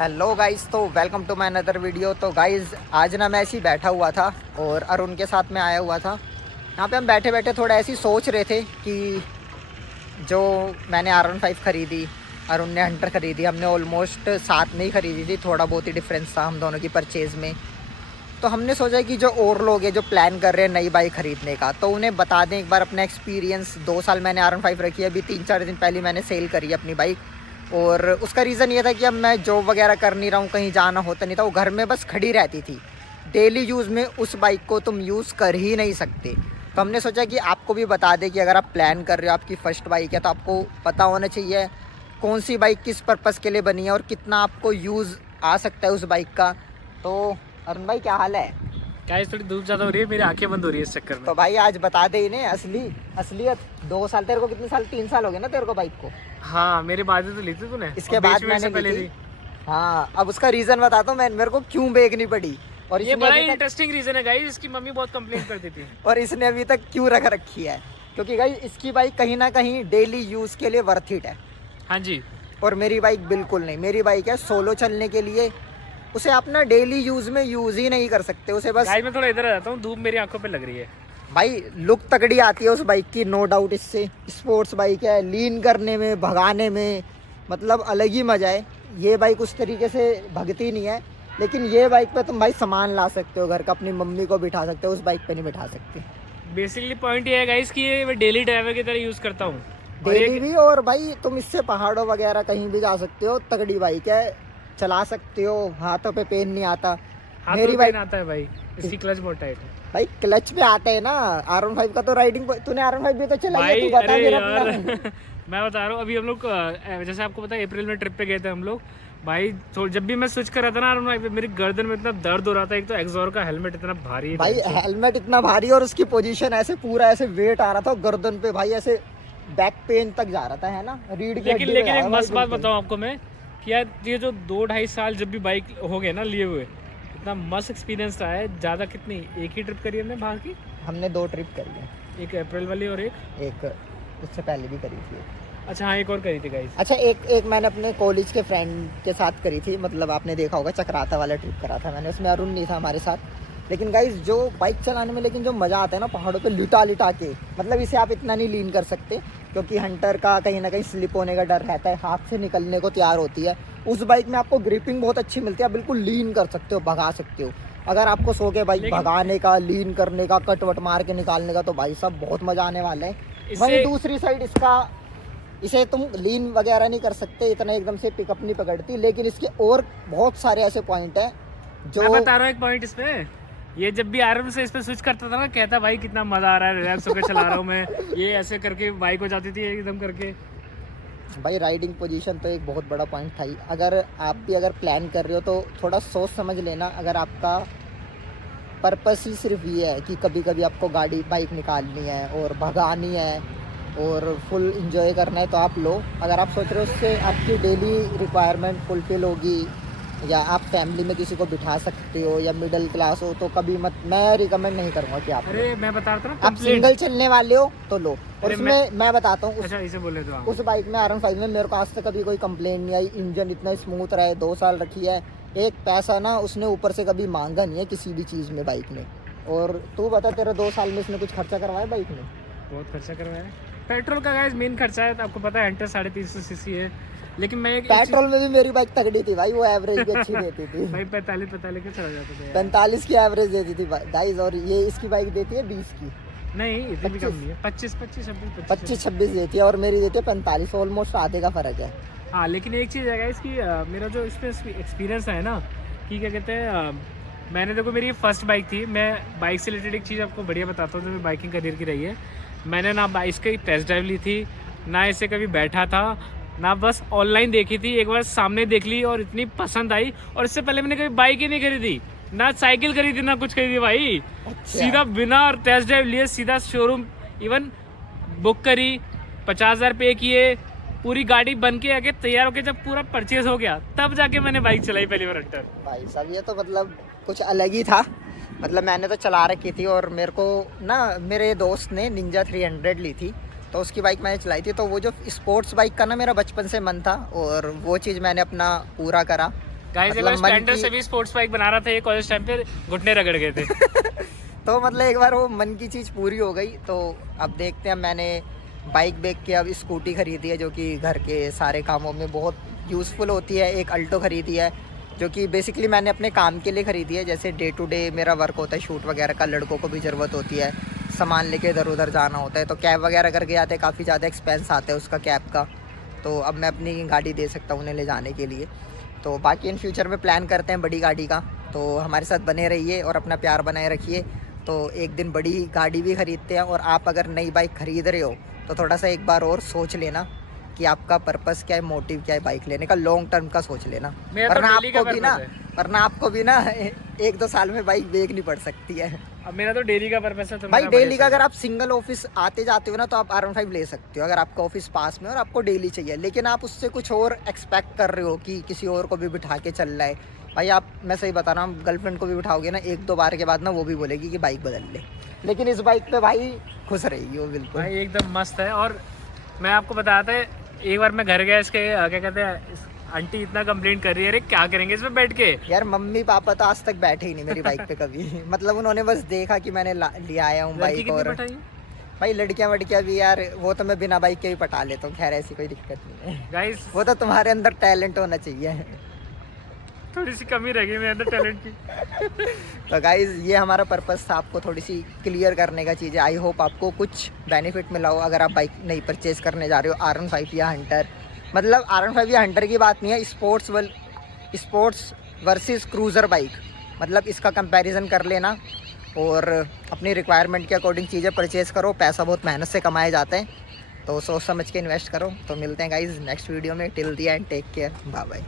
Hello guys, तो welcome to my another video. तो guys आज ना मैं ऐसे ही बैठा हुआ था और अरुण के साथ में आया हुआ था। यहाँ पे हम बैठे बैठे थोड़ा ऐसे ही सोच रहे थे कि जो मैंने R15 ख़रीदी, अरुण ने हंटर ख़रीदी, हमने ऑलमोस्ट साथ में ही ख़रीदी थी। थोड़ा बहुत ही डिफरेंस था हम दोनों की परचेज़ में। तो हमने सोचा कि जो और लोग हैं जो प्लान कर रहे हैं नई बाइक ख़रीदने का, तो उन्हें बता दें एक बार अपना एक्सपीरियंस। 2 साल मैंने R15 रखी है, अभी 3-4 दिन पहले मैंने सेल करी अपनी बाइक। और उसका रीज़न ये था कि अब मैं जॉब वगैरह कर नहीं रहा हूँ, कहीं जाना होता नहीं था, वो घर में बस खड़ी रहती थी। डेली यूज़ में उस बाइक को तुम यूज़ कर ही नहीं सकते। तो हमने सोचा कि आपको भी बता दें कि अगर आप प्लान कर रहे हो, आपकी फ़र्स्ट बाइक है, तो आपको पता होना चाहिए कौन सी बाइक किस पर्पज़ के लिए बनी है और कितना आपको यूज़ आ सकता है उस बाइक का। तो अरुण भाई, क्या हाल है? क्या इस थोड़ी धूप ज़्यादा हो रही है, मेरी आंखें बंद हो रही है इस चक्कर में। तो भाई आज बता दे इन्हें असलियत। 2 साल, तेरे को कितने साल? 3 साल हो गए ना तेरे को बाइक को? हाँ, मेरे बाद तो ली थी तूने, इसके बाद मैंने पहले ली थी। हाँ, अब उसका रीज़न बताता हूँ मैं, मेरे को क्यों बेचनी पड़ी। और ये बड़ा ही इंटरेस्टिंग रीजन है गाइस। इसकी मम्मी बहुत कंप्लेन करती थी और इसने अभी तक क्यों रख रखी है, क्योंकि गाइस इसकी बाइक कहीं ना कहीं डेली यूज़ के लिए वर्थ इट है। हाँ जी। और मेरी बाइक बिल्कुल नहीं। मेरी बाइक है सोलो चलने के लिए। उसे आप ना डेली यूज़ में यूज़ ही नहीं कर सकते। उसे बस गाइस मैं थोड़ा इधर आ जाता हूँ, धूप मेरी आंखों पे लग रही है। भाई लुक तगड़ी आती है उस बाइक की, नो डाउट। इससे स्पोर्ट्स बाइक है, लीन करने में, भगाने में मतलब अलग ही मज़ा है। ये बाइक उस तरीके से भगती नहीं है, लेकिन ये बाइक पे तुम भाई सामान ला सकते हो घर का, अपनी मम्मी को बिठा सकते हो, उस बाइक पे नहीं बिठा सकते। बेसिकली पॉइंट ये है गाइस कि ये मैं डेली ड्राइवर की तरह यूज़ करता हूँ। डेली भी, और भाई तुम इससे पहाड़ों वगैरह कहीं भी जा सकते हो। तगड़ी बाइक है, चला सकते हो, हाथों पे पेन नहीं आता। मेरी बाइक आता है भाई, इसकी क्लच बहुत टाइट है भाई। क्लच पे आते हैं ना। R15 का तो राइडिंग, तूने R15 भी तो चलाई है, भाई। तू बता अरे मेरा यार अपना। मैं बता रहा हूँ, अभी हम लोग जैसे आपको पता है अप्रैल में ट्रिप पे गए थे हम लोग भाई। तो जब भी मैं स्विच कर रहा था ना, मेरी गर्दन में इतना दर्द हो रहा था। एक तो एक्सॉर का हेलमेट इतना भारी है भाई, हेलमेट इतना भारी और उसकी पोजीशन ऐसे पूरा ऐसे वेट आ रहा था गर्दन पे भाई, ऐसे बैक पेन तक जा रहा था, है ना, रीढ़ की हड्डी पे लेकिन आ एक रहा मस्त भाई बात बिल्कुल। बताऊँ आपको मैं कि यार ये जो 2-2.5 साल जब भी बाइक हो गए ना लिए हुए, इतना मस्त एक्सपीरियंस रहा है। ज़्यादा कितनी, एक ही ट्रिप करी हमने बाहर की। हमने 2 ट्रिप करी है, एक अप्रैल वाली और एक उससे पहले भी करी थी। अच्छा हाँ, एक और करी थी गाइस। अच्छा, एक मैंने अपने कॉलेज के फ्रेंड के साथ करी थी। मतलब आपने देखा होगा, चक्राता वाला ट्रिप करा था मैंने, उसमें अरुण नहीं था हमारे साथ। लेकिन गाइस जो बाइक चलाने में लेकिन जो मज़ा आता है ना पहाड़ों पे लिटा लिटा के, मतलब इसे आप इतना नहीं लीन कर सकते, क्योंकि हंटर का कहीं ना कहीं स्लिप होने का डर रहता है, हाथ से निकलने को तैयार होती है। उस बाइक में आपको ग्रिपिंग बहुत अच्छी मिलती है, आप बिल्कुल लीन कर सकते हो, भगा सकते हो। अगर आपको सो के बाइक भगाने का, लीन करने का, कट वट मार के निकालने का, तो भाई साहब बहुत मज़ा आने वाला है। वहीं दूसरी साइड इसे तुम लीन वगैरह नहीं कर सकते, इतना एकदम से पिकअप नहीं पकड़ती। लेकिन इसके और बहुत सारे ऐसे पॉइंट हैं जो मैं बता रहा हूँ। एक पॉइंट इसमें, ये जब भी आराम से इस पे स्विच करता था ना, कहता भाई कितना मजा आ रहा है, रिलैक्स होकर चला रहा हूँ मैं। ये ऐसे करके बाइक हो जाती थी एकदम करके। भाई राइडिंग पोजीशन तो एक बहुत बड़ा पॉइंट था ही। अगर आप भी अगर प्लान कर रहे हो तो थोड़ा सोच समझ लेना। अगर आपका पर्पस ही सिर्फ ये है कि कभी कभी आपको बाइक निकालनी है और भगानी है और फुल इंजॉय करना है, तो आप लो। अगर आप सोच रहे हो उससे आपकी डेली रिक्वायरमेंट फुलफिल होगी, या आप फैमिली में किसी को बिठा सकते हो, या मिडिल क्लास हो, तो कभी मत, मैं रिकमेंड नहीं करूँगा कि आप अरे मैं बता रहा था ना, आप सिंगल चलने वाले हो तो लो। और उसमें मैं बताता हूँ, अच्छा इसे बोले तो उस बाइक में R15 में मेरे को आज तक कभी कोई कंप्लेन नहीं आई। इंजन इतना स्मूथ रहा है, 2 साल रखी है, एक पैसा ना उसने ऊपर से कभी मांगा नहीं है किसी भी चीज़ में बाइक ने। और तू बता, तेरे 2 साल में इसने कुछ खर्चा करवाया बाइक में? बहुत खर्चा करवाया है। पेट्रोल का गाइस मेन खर्चा है, तो आपको पता है हंटर 350 सीसी है। लेकिन मैं पेट्रोल में भी मेरी बाइक तगड़ी थी भाई, वो एवरेज भी अच्छी देती थी। भाई 45 के चला जाता था 45 की एवरेज देती थी गाइस। और ये इसकी बाइक देती है 20 की। नहीं, इतनी भी कम नहीं है। 25-26 देती है, और मेरी देती है 45। ऑलमोस्ट आधे का फ़र्क है। हाँ, लेकिन एक चीज़ है गाइस कि मेरा जो इस पर एक्सपीरियंस है ना, कि क्या कहते हैं, मैंने देखो मेरी फर्स्ट बाइक थी। मैं बाइक से रिलेटेड एक चीज़ आपको बढ़िया बताता हूँ जो मेरी बाइकिंग करियर की रही है। मैंने ना बाइक की टेस्ट ड्राइव ली थी, ना इसे कभी बैठा था, ना बस ऑनलाइन देखी थी, एक बार सामने देख ली और इतनी पसंद आई। और इससे पहले मैंने कभी बाइक ही नहीं खरीदी, ना साइकिल खरीदी, ना कुछ खरीदी भाई। अच्छा। सीधा बिना टेस्ट ड्राइव लिए सीधा शोरूम इवन बुक करी, 50,000 पे किए, पूरी गाड़ी बन के आके तैयार होके जब पूरा परचेज हो गया, तब जाके मैंने बाइक चलाई पहली बार हंटर। भाई साहब ये तो मतलब कुछ अलग ही था। मतलब मैंने तो चला रखी थी, और मेरे को ना मेरे दोस्त ने निंजा 300 ली थी, तो उसकी बाइक मैंने चलाई थी। तो वो जो स्पोर्ट्स बाइक का ना मेरा बचपन से मन था, और वो चीज़ मैंने अपना पूरा करा। गाइस एक बार स्प्लेंडर से भी स्पोर्ट्स बाइक बना रहा था ये कॉलेज टाइम पे, घुटने रगड़ गए थे। तो मतलब एक बार वो मन की चीज़ पूरी हो गई। तो अब देखते हैं, मैंने बाइक बेच के अब स्कूटी खरीदी है जो कि घर के सारे कामों में बहुत यूज़फुल होती है। एक अल्टो खरीदी है जो कि बेसिकली मैंने अपने काम के लिए ख़रीदी है। जैसे डे टू डे मेरा वर्क होता है, शूट वगैरह का, लड़कों को भी ज़रूरत होती है, सामान लेके इधर उधर जाना होता है, तो कैब वगैरह करके जाते हैं, काफ़ी ज़्यादा एक्सपेंस आता है उसका कैब का। तो अब मैं अपनी गाड़ी दे सकता हूँ उन्हें ले जाने के लिए। तो बाकी इन फ्यूचर में प्लान करते हैं बड़ी गाड़ी का। तो हमारे साथ बने रहिए और अपना प्यार बनाए रखिए। तो एक दिन बड़ी गाड़ी भी ख़रीदते हैं। और आप अगर नई बाइक ख़रीद रहे हो तो थोड़ा सा एक बार और सोच लेना कि आपका पर्पस क्या है, मोटिव क्या है बाइक लेने का, लॉन्ग टर्म का सोच लेना। वरना आपको भी ना 1-2 साल में बाइक बेचनी पड़ सकती है। अब मेरा तो डेली का पर्पस है। तो भाई डेली का अगर आप सिंगल ऑफिस आते जाते हो ना तो आप R15 ले सकते हो, अगर आपका ऑफिस पास में और आपको डेली चाहिए। लेकिन आप उससे कुछ और एक्सपेक्ट कर रहे हो कि किसी और को भी बिठा के चल रहा है, भाई आप, मैं सही बता रहा हूँ, गर्लफ्रेंड को भी बिठाओगे ना 1-2 बार के बाद ना वो भी बोलेगी कि बाइक बदल ले। लेकिन इस बाइक पे भाई खुश रहेगी वो बिल्कुल। भाई एकदम मस्त है। और मैं आपको बताता है, एक बार मैं घर गया, इसके क्या कहते हैं, आंटी इतना कंप्लेंट कर रही है, अरे क्या करेंगे इसमें बैठ के। यार मम्मी पापा तो आज तक बैठे ही नहीं मेरी बाइक पे कभी। मतलब उन्होंने बस देखा कि मैंने ले आया हूँ बाइक। और भाई लड़कियां वड़कियां भी यार, वो तो मैं बिना बाइक के भी पटा लेता हूँ, खैर ऐसी कोई दिक्कत नहीं है गाइस। वो तो तुम्हारे अंदर टैलेंट होना चाहिए। थोड़ी सी कमी रह गई मेरे अंदर टैलेंट की। तो गाइज ये हमारा पर्पस था आपको थोड़ी सी क्लियर करने का चीज़ें। आई होप आपको कुछ बेनिफिट मिला हो अगर आप बाइक नहीं परचेज़ करने जा रहे हो, R15 या हंटर। मतलब R15 या हंटर की बात नहीं है, स्पोर्ट्स वर्सेस क्रूज़र बाइक, मतलब इसका कंपैरिजन कर लेना और अपनी रिक्वायरमेंट के अकॉर्डिंग चीज़ें परचेज़ करो। पैसा बहुत मेहनत से कमाए जाते हैं, तो सोच समझ के इन्वेस्ट करो। तो मिलते हैं गाइज नेक्स्ट वीडियो में। Till the end take care, bye bye.